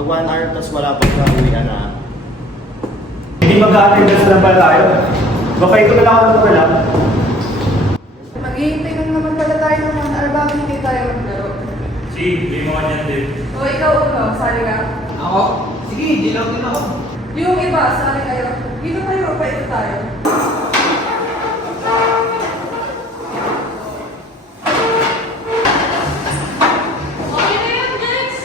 Pag 1 hour tapos wala pang kauwian na. Hindi mag-a-attendance lang pala tayo. Baka ito na lang ako wala. Maghihintay lang naman pala tayo ng 1 hour bago hindi tayo maglaro. Si, may mga niyan din. O ikaw, sali ka. Ako? Sige, dilaw din ako. Yung iba, sali kayo. Dito tayo, paito tayo. Okay na yan, guys!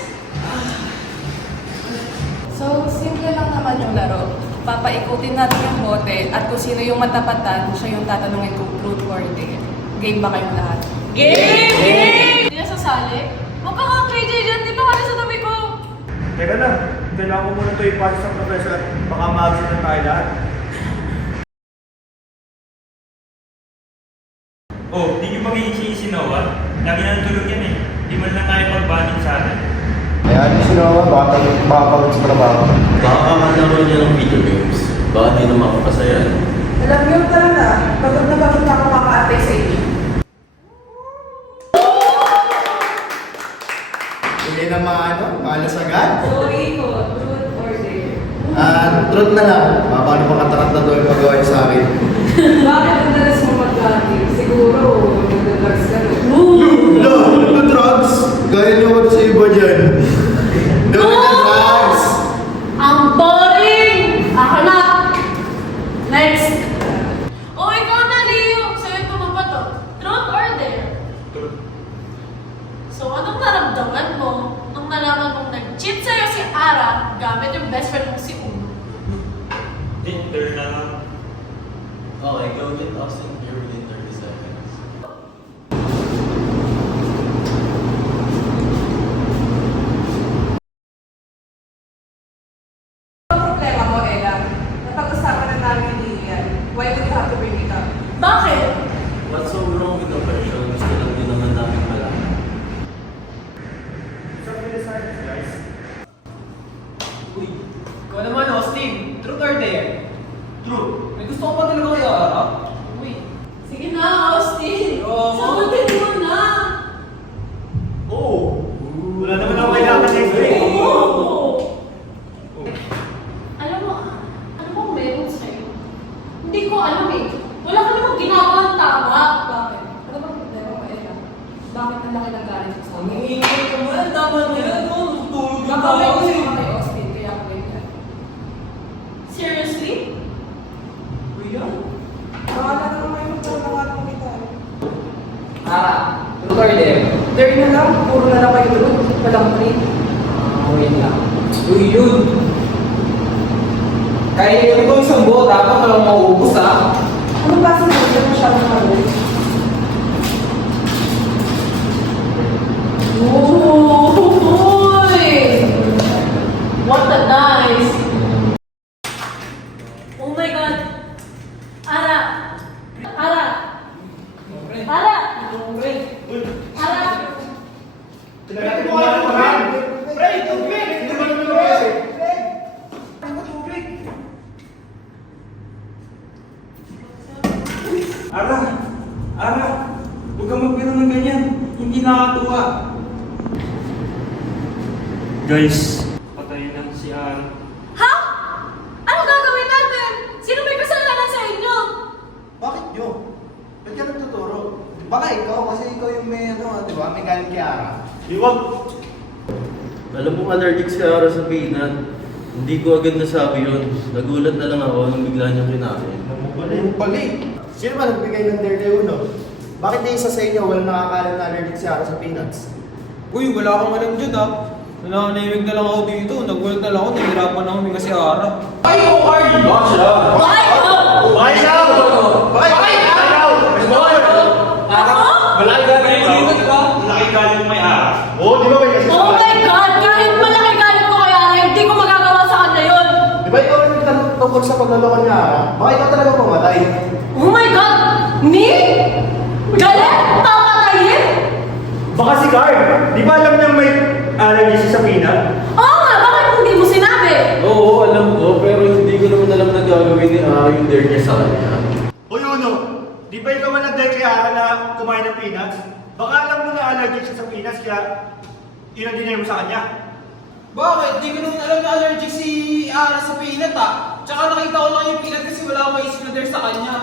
So, simple lang naman yung laro. Papaikutin natin yung bote at kung sino yung matapatan, siya yung tatanungin kung truth or dare. Game ba kayong lahat? Game! Game! Hindi na sasali? Huwag ka kang KJ dyan, dito ka na sa tabi ko! Teka lang, kailangan ko muna ito ipasa sa professor. Baka mag-absent na tayo lahat. Oh, di nyo magiging si Noah? Lagi na natulog yan eh. Di man lang tayo pag-banding sa atin. Kaya di sinawa, baka pagod sa trabaho. Baka kakalaro niya ng video games. Baka di na makapasayan. Alam niyo talaga, pagod na ako makaatay sa inyo. Hindi na malas agad. Sorry ko, truth or dare. Truth na lang. Paano pa kataranta doon yung pagawa niyo sa akin? Bakit ang dalas mo mag-gati? Siguro, nag-drugs ka rin. No! Ano drugs? Gaya niyo ko sa iba dyan. No, drugs! Ang boring! Ako na! Next! Oh, ikaw na, Leo! Sa'yo ito ba to? Truth or dare? Truth. So, anong naramdaman mo nung nalaman mong nag-cheat sa'yo si Ara gamit yung best friend mong si Uno? Tinder na lang. Okay, go get Austin here within 30 seconds. Ang problema mo, Ella, napag-usapan na namin hindi yan. Why would you have to bring it up? Bakit? What's so wrong with the question? Gusto lang din naman namin malaman. So, guys. Uy, ikaw naman, Austin. Truth or dare? True. May gusto ko pa talaga kay Ara? Uy. Sige na, Austin! Oo. Sagutin mo na! Oo. Wala naman ako kailangan next week. Oo! Alam mo, ano bang meron sa'yo? Hindi ko alam eh. Wala ka namang ginagawang tama. Bakit? Ano bang problema mo, Ella? Bakit ang laki ng galit mo sa Ang akin? ingay ka mo. Ang tama na yan. Tulog yung Baka may tao gusto eh. ka kay Austin, kaya ako ganyan. Seriously? Uy, yan. Bahala na naman yung pagkakataon kita. Ara, truth or dare? Dare na lang, puro na lang kayo truth. Walang free. Wait lang. Uy, yun. Kaya yung isang buo, dapat walang mauubos ah. Ano ba sa mga masyadong maroon? Uy! What a nice! Oh my God! Ara! Ara! Ara! Ara! Tinagati mo kayo ng mga. Pre, tubig! Hindi ba naman naman kasi? Ano tubig? Ara! Ara! Huwag kang magbiro ng ganyan. Hindi nakakatuwa. Guys, patayin na si Ara. Ha? Ano gagawin natin? Sino may kasalanan sa inyo? Bakit nyo? Ba't ka nagtuturo? Baka ikaw, kasi ikaw yung may di ba? May galing kay Ara. Iwag! Alam mo, allergic si Ara sa peanut. Hindi ko agad nasabi yun. Nagulat na lang ako nung bigla niyang kinain. Yung pali. Sino ba nagbigay ng dare kay Uno? Bakit na isa sa inyo walang nakakalat na allergic si Ara sa peanuts? Uy, wala akong alam dyan ah. Nananahimik na lang ako dito. Nagulat na lang ako. Nahihirapan ako kasi Ara. Bakit ako? Bakit siya? Bakit? Ako? Malaki galing mo dito, di ba? Malaki galing mo may Ara. Oo, di ba may kasi Oh my God! Kahit malaki galit ko kay Ara, hindi ko magagawa sa kanya yun! Di ba ikaw yung nagtanong tungkol sa pagluloko niya, Ara? Baka ikaw talaga pumatay. Oh my God! Me? Galit? Papatayin? Baka si Carl. Di ba alam niya may allergy siya sa peanut? Oo nga! Bakit hindi mo sinabi? Oo, alam ko. Pero hindi ko naman alam na gagawin ni Ara yung dare niya sa kanya. Uy, Uno, di ba ikaw ang nag-dare kay Ara na kumain ng peanuts? Baka alam mo na allergic siya sa peanuts, kaya yun ang dinay mo sa kanya. Bakit? Di ko naman lang na allergic si Ara sa peanut ah. Tsaka nakita ko lang yung peanut kasi wala akong maisip na dare sa kanya.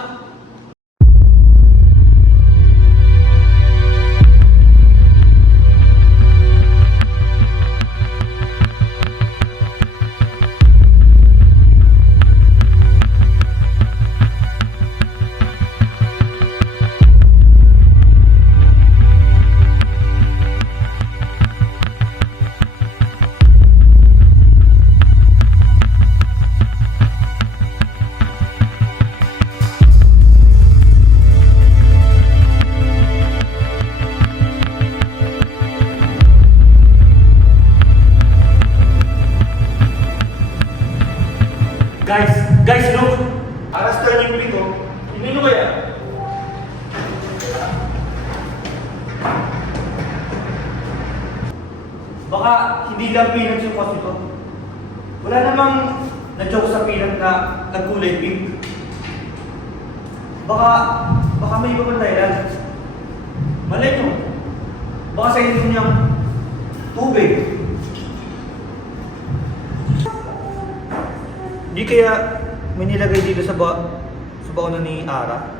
Guys, look! Aras turning pin, oh. Hindi nyo kaya? Baka hindi lang peanuts yung cause nito. Wala namang na-joke sa peanut na nagkulay pink. Baka may iba pang dahilan. Malay nyo. Baka sa inyo niyang tubig. Di kaya may nilagay dito sa baonan ni Ara?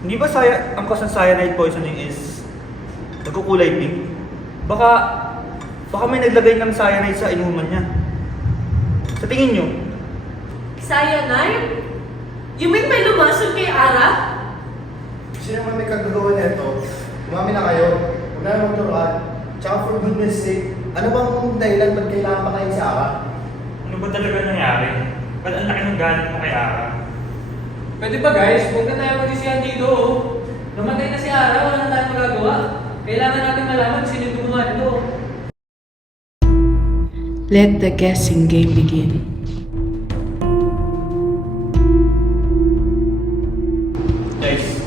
Hindi ba ang cause ng cyanide poisoning is nagkukulay pink? Baka may naglagay ng cyanide sa inuman niya. Sa tingin nyo? Cyanide? You mean may lumasyon kay Ara? Sino naman may kagagawa nito? Umami na kayo. Huwag na magturuan. Tsaka for goodness sake, ano bang dahilan ba't kailangan pa kayo si Ara? Ano ba talaga nangyari? Ba't ang laki ng galit mo kay Ara? Pwede ba guys? Huwag na tayo magsisihan dito oh. Namatay na si Ara, wala na tayong magagawa. Kailangan natin malaman sino yung gumawa nito. Let the guessing game begin. Guys,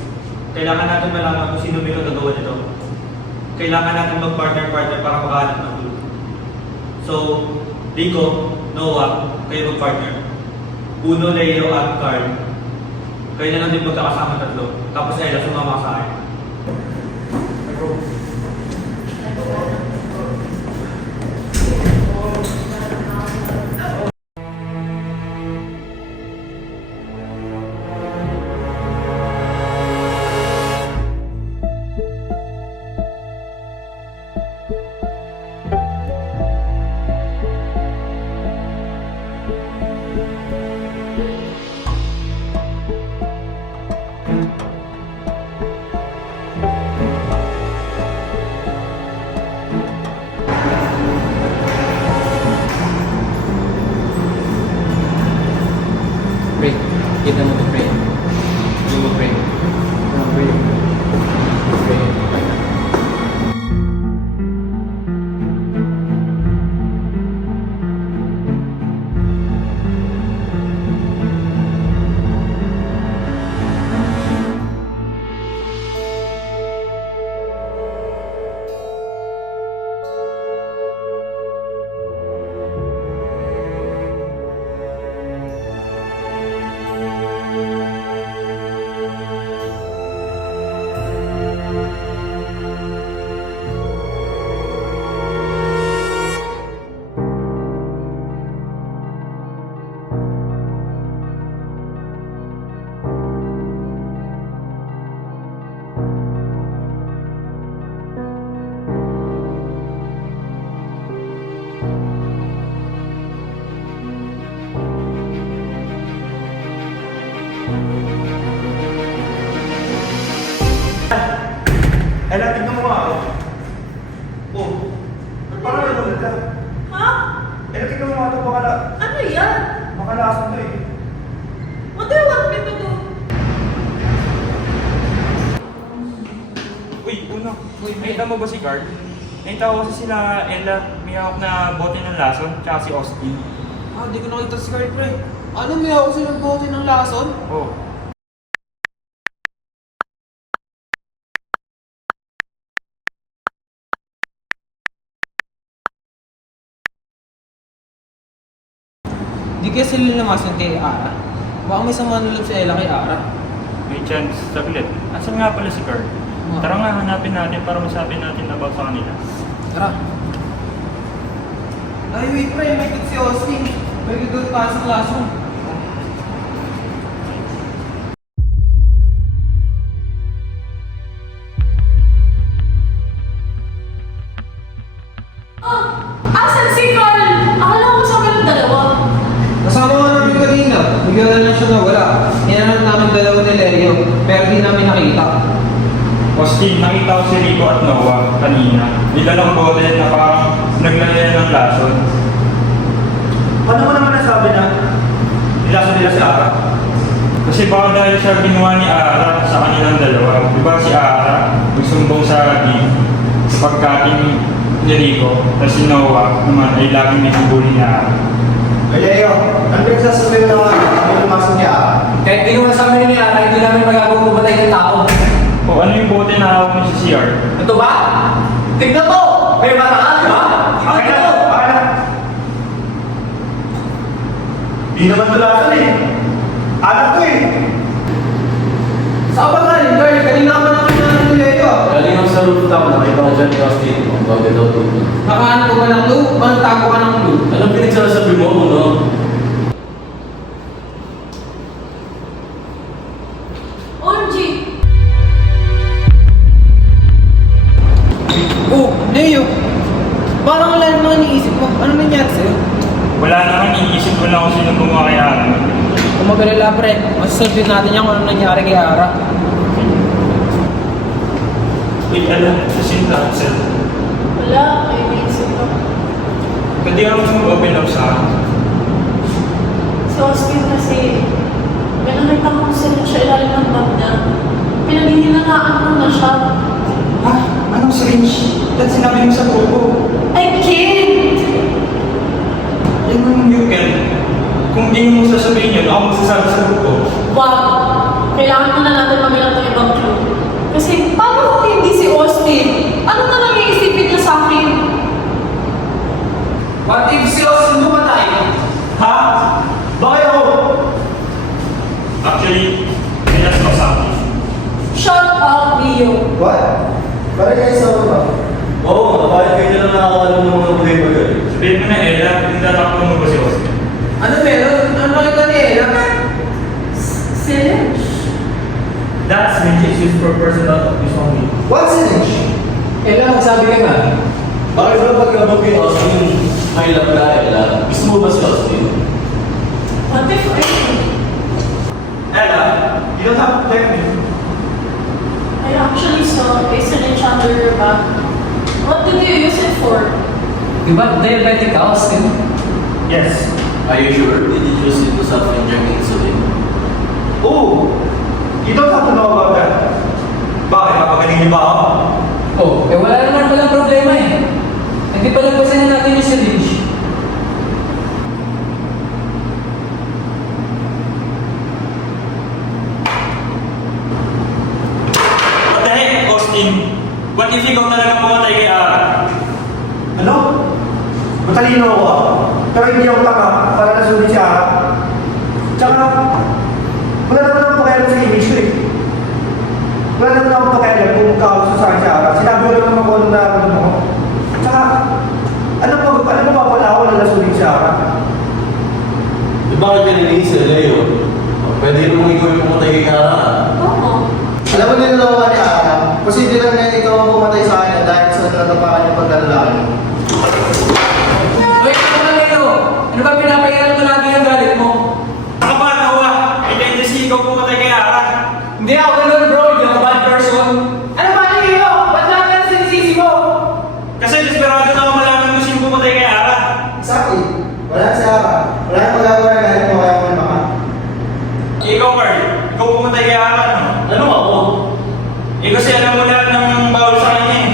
kailangan natin malaman kung sino may kagagawa nito. Kailangan natin mag-partner-partner para makahanap ng clue. So, Rico, Noah, kayo mag-partner. Uno, Leo, at Carl. Kayo na lang din magkakasama tatlo. Tapos Ella, sumama sa akin. Pray. Kita mo to pray. Yung mo pray. Pray. Pray. Ella, tignan mo nga ako. Oh, parang nagulat ka. Ha? Ella, tignan mo nga ito. Ano yan? Makalasan to eh. What do you want me to do? Uy, Uno. Nakita mo ba si Carl? Nakita ko kasi sila Ella, may hawak na bote ng lason, tsaka si Austin. Ah, di ko nakita si Carl pre. Ano, may ako silang bote ng lason? Oh. Di kaya sila namasan kay Ara. Baka may sama nulog si Ella kay Ara. May chance, saglit. Asan nga pala si Carl? Tara nga, hanapin natin para masabi natin about sa kanila. Tara. Ay, wait pre, may good si Austin. May good pa sa classroom. Asan si Carl? Akala ko sa kayong dalawa. Kasama nga namin kanina. Bigla na lang siya nawala. Hinanap namin dalawa ni Leo, pero di namin nakita. Austin, nakita ko si Rico at Noah kanina. May dalang bote na parang naglalayan ng lason. Paano mo naman nasabi na nilaso nila si Ara? Kasi baka dahil sa ginawa ni Ara sa kanilang dalawa. Di ba si Ara nagsumbong sa Adi sa pagkating ni Rico, tapos si Noah naman ay laging nagubuli ni Ara. Ay, Leo, ano pinagsasabi mo na kami lumasok niya? Kahit di ko masabi ni Ara, hindi namin magagawa pumatay ng tao. O ano yung bote na hawak niya sa CR? Ito ba? Tignan mo! May mataas, di ba? Tignan mo! Di naman tulasan eh. Anak ko eh. Saan ba nga yun, Carl? Kanina ka naman namin ni Leo. Galing ako sa rooftop, nakita ko dyan ni Austin. Ang bagay daw tulog. Nakaano ko ba ng clue? Parang tago ka ng clue. Anong pinagsasabi mo, no? OMG! Oh, Leo! Parang wala naman iniisip mo. Ano nangyari sa'yo? Wala naman, iniisip ko lang kung sino gumawa kay Ara. Kung magalala, pre, masasabi natin yan kung ano nangyari kay Ara. Wait, alam, sa Sinta, sir. Wala, may naisip ko. Pwede ako mag-open up sa akin. Si Austin kasi, may nakita ko sila siya ilalim ng bag niya. Pinaghihinangaan ko na siya. Ha? Anong syringe? Dahil sinabi mo sa grupo. I can't! Yung you can. Kung di mo sasabihin yun, ako magsasabi sa grupo. Wag! Kailangan mo na natin mamilang ng ibang clue. Kasi, paano kung hindi si Austin? Ano na lang iisipin niya sa akin? What if si Austin bumatay? Ha? Bakit ako? Actually, pinas ko sa akin. Shut up, Leo! What? Parang kayo sa ba? Oo, bakit kayo na lang nakakala ng mga bagay-bagay? Sabihin mo na, Ella, hindi tatakbo mo ba si Austin? Ano meron? Ano nakita ni Ella? Syringe? That syringe is used for personal use only. What syringe? Ella, magsabi ka nga. Bakit ba pagkabag kay Austin, may love ka, Ella? Gusto mo ba si Austin? What if I do? Ella, you don't have to protect me. I actually saw a syringe under your bag. What did you use it for? Di ba diabetic ka, Austin? Yes. Are you sure? Did you use it to self-inject insulin? Oh, you don't have to know about that. Bakit? Papagaling niyo ba ako? Oh, eh wala naman palang problema eh. Hindi pa lagpasan natin yung syringe. What the heck, Austin? What if ikaw talaga pumatay kay Ara? Ano? Matalino ako. Pero hindi ako tama para nasulit siya. Tsaka, wala naman akong pakialam sa image ko eh. Wala naman akong pakialam kung kagusto sa akin siya. Sinabi ko lang naman kung ano nararamdaman ako. Tsaka, ano pa pala ako na nasulit siya? Di bakit ka naniisa, Leo? Pwede mo ikaw yung pumatay kay Ara. Oo. Alam mo nila naman ni Ara, posible lang na ikaw ang pumatay sa akin dahil sa natapakan yung pagkalalaki mo. Uy, ano ka Leo? Ano ba pinapayaran mo lagi ang galit mo? Ako ba, Noah? Hindi si ikaw pumatay kay Ara. Hindi ako ganun bro, hindi ako bad person. Ano ba Leo? Ba't lang ka sinisisi mo? Kasi desperado na ako malaman kung sino pumatay kay Ara. Exactly. Wala si Ara. Wala yung magagawa kahit mo kaya mo maka. Ikaw, Carl. Ikaw pumatay kay Ara, no? Ano ako? Eh kasi alam mo lahat ng bawal sa kanya eh.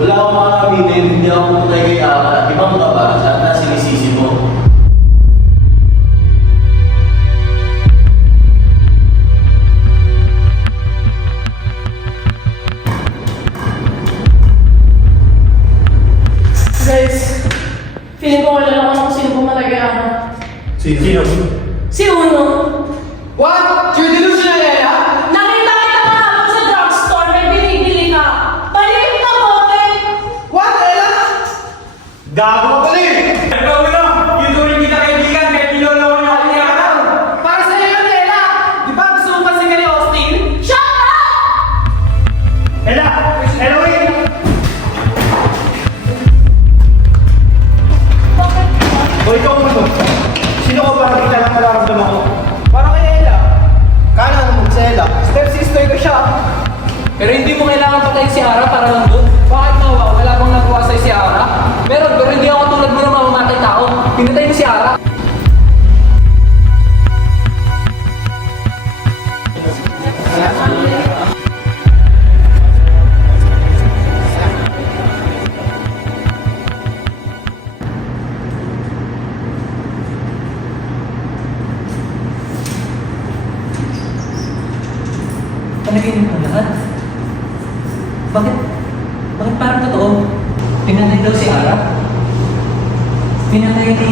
Wala akong makakaminin, hindi ako pumatay kay Ara. Ibang ka ba? Lahat na sinisisi mo. Guys, feeling ko wala lang ako kung sino pumatay kay Ana. Sino? Si Uno. What? You're delusional, Ella? Nakita kita kahapon sa drugstore, may binibili ka. Palimit na bote. What, Ella? Gago ka pala eh! Ikaw na! Yung turing kita kaibigan, kahit niloloko niyo ako ni Ara! Para sa'yo yun, Ella! Di ba gusto mo kasi ka ni Austin? Shut up! Ella! Ella, wait! O ikaw mo to. Sino ko para kita lang nararamdaman ko? Para kay Ella. Kala mo sa Ella. Stepsister ko siya. Pero hindi mo kailangan patayin si Ara para lang doon. Bakit mawa? Wala bang nagawa sa'yo si Ara? Meron, pero hindi ako tulad mo na mamamatay tao. Pinatay mo si Ara. Panaginip mo lahat? Bakit? Bakit parang totoo? Pinatay daw si Ara? Pinatay ni...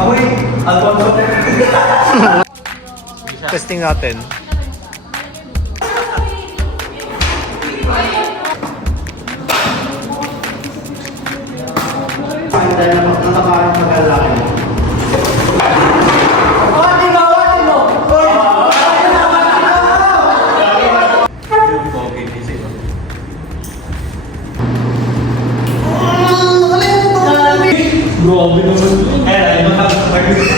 Ako eh, Alfonso. Testing natin. Dahil nataparan sa lalaki. Atin mo! Atin mo! Grabe naman. Eh, ano ka?